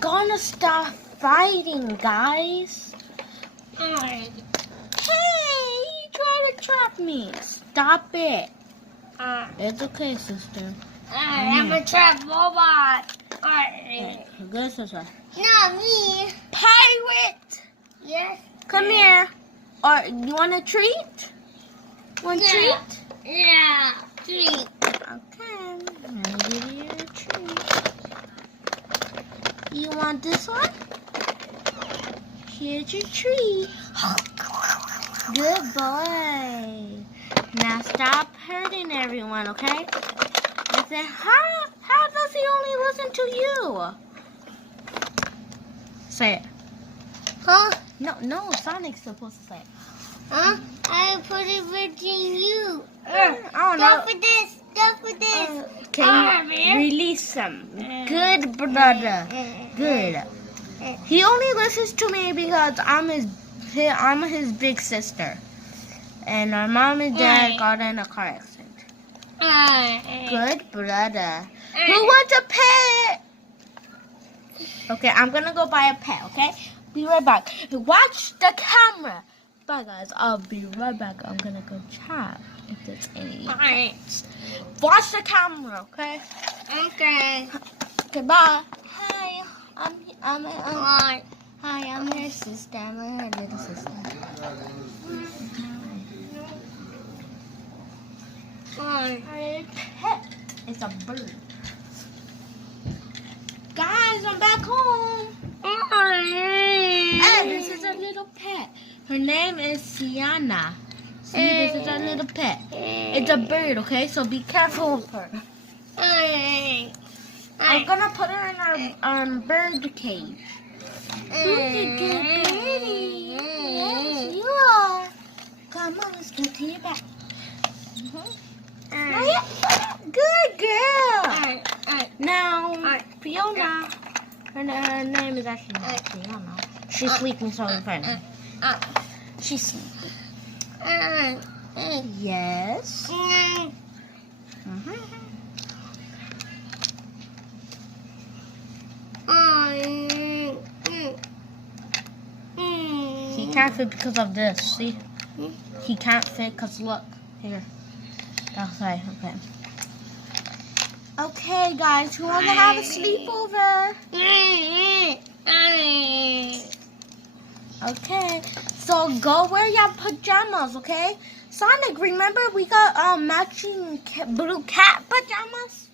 gonna stop fighting, guys. Alright. Hey, you try to trap me. Stop it. It's okay, sister. I'm a trap robot. Alright. Hey, go sister. Not me. Pirate! Yes. Come here. Or you want a treat? Want a treat? Yeah. Treat. Okay, I'm gonna give you a treat. You want this one? Here's your treat. Good boy. Now stop hurting everyone, okay? I said, how does he only listen to you? Say it. Huh? No, Sonic's supposed to say it. Huh? I put it within you. I don't know. Stop for this. Stop for this. Can you release him? Good brother. Good. He only listens to me because I'm his big sister. And our mom and dad got in a car accident. Good brother. Who wants a pet? Okay, I'm gonna go buy a pet, okay? Be right back. Watch the camera. Bye guys, I'll be right back. I'm gonna go chat if there's any. Watch the camera, okay? Okay. Okay, bye. Hi, I'm Alright. hi, I'm your sister. I'm her little sister. Our pet is a bird. Guys, I'm back home. Hey, this is a little pet. Her name is Sienna. See, this is our little pet. It's a bird, okay? So be careful with her. I'm gonna put her in our bird cage. Who's a good birdie? Yes, you are. Come on, let's get to your back. Good girl. Now, Fiona. Her name is actually not Fiona. She's sleeping so in front of me. She's sleeping. Yes. He can't fit because of this. See? He can't fit because look. Here. Okay, okay. Okay, guys, who want to have a sleepover? Okay, so go wear your pajamas, okay? Sonic, remember we got matching blue cat pajamas?